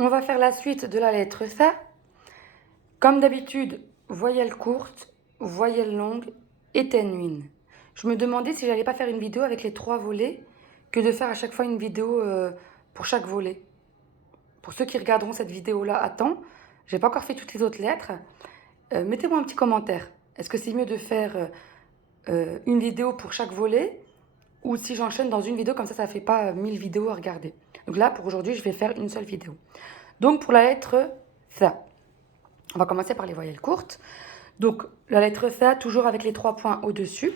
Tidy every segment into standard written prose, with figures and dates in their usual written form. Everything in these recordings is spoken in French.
On va faire la suite de la lettre Tha. Comme d'habitude, voyelle courte, voyelle longue et ténuine. Je me demandais si j'allais pas faire une vidéo avec les 3 volets que de faire à chaque fois une vidéo pour chaque volet. Pour ceux qui regarderont cette vidéo-là à temps, j'ai pas encore fait toutes les autres lettres. Mettez-moi un petit commentaire. Est-ce que c'est mieux de faire une vidéo pour chaque volet ou si j'enchaîne dans une vidéo, comme ça fait pas 1000 vidéos à regarder. Donc là, pour aujourd'hui, je vais faire une seule vidéo. Donc pour la lettre Tha, on va commencer par les voyelles courtes. Donc la lettre Tha, toujours avec les 3 points au-dessus.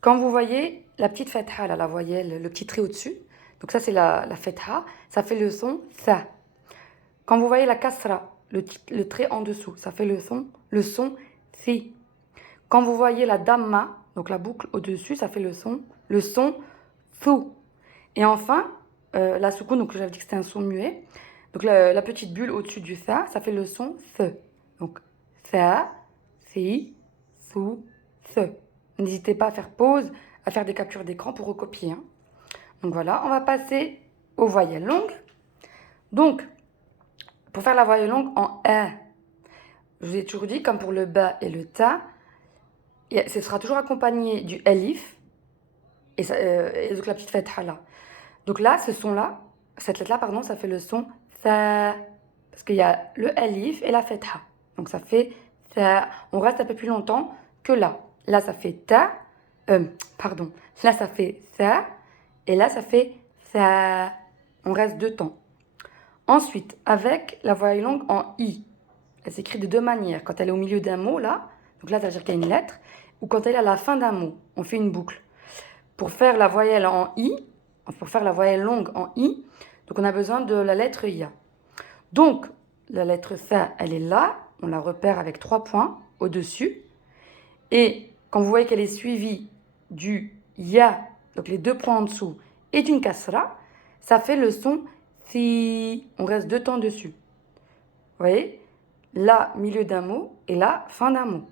Quand vous voyez la petite fetha, là, la voyelle, le petit trait au-dessus, donc ça c'est la fetha, ça fait le son Tha. Quand vous voyez la kasra, le trait en dessous, ça fait le son Thi. Quand vous voyez la damma, donc la boucle au-dessus, ça fait le son Thu. Et enfin, la soukoun, donc j'avais dit que c'était un son muet. Donc la petite bulle au-dessus du Tha, ça fait le son Th. Donc Tha, Thi, Thu, Th. N'hésitez pas à faire pause, à faire des captures d'écran pour recopier. Hein. Donc voilà, on va passer aux voyelles longues. Donc, pour faire la voyelle longue en A, je vous ai toujours dit, comme pour le Ba et le Ta, ce sera toujours accompagné du Alif et donc la petite fetha là. Donc là, ce son-là, cette lettre-là, pardon, ça fait le son Tha. Parce qu'il y a le Alif et la fetha. Donc ça fait Tha. On reste un peu plus longtemps que là. Là, ça fait Ta. Pardon. Là, ça fait Tha. Et là, ça fait Tha. On reste 2 temps. Ensuite, avec la voyelle longue en I. Elle s'écrit de 2 manières. Quand elle est au milieu d'un mot, là, donc là, ça veut dire qu'il y a une lettre. Ou quand elle est à la fin d'un mot, on fait une boucle. Pour faire la voyelle en I, pour faire la voyelle longue en I, donc on a besoin de la lettre Ya. Donc, la lettre Tha, elle est là. On la repère avec 3 points au-dessus. Et quand vous voyez qu'elle est suivie du Ya, donc les 2 points en dessous, et d'une kasra, ça fait le son Thi. On reste 2 temps dessus. Vous voyez? Là, milieu d'un mot, et là, fin d'un mot.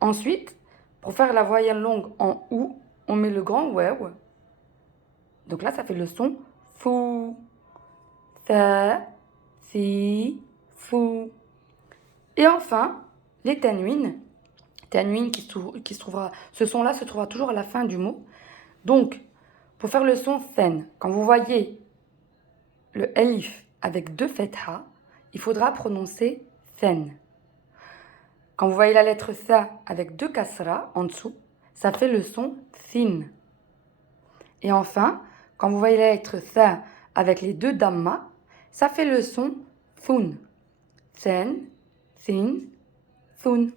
Ensuite, pour faire la voyelle longue en OU, on met le grand waw. Donc là, ça fait le son Fou. Tha, Thi, Fou. Et enfin, les tanwines. Tanwine qui se trouvera, ce son-là se trouvera toujours à la fin du mot. Donc, pour faire le son Then, quand vous voyez le Alif avec 2 fetha, il faudra prononcer Then. Quand vous voyez la lettre Tha avec 2 kasra en dessous, ça fait le son Thin. Et enfin, quand vous voyez la lettre Tha avec les 2 damma, ça fait le son Thun. Then, Thin, Thun.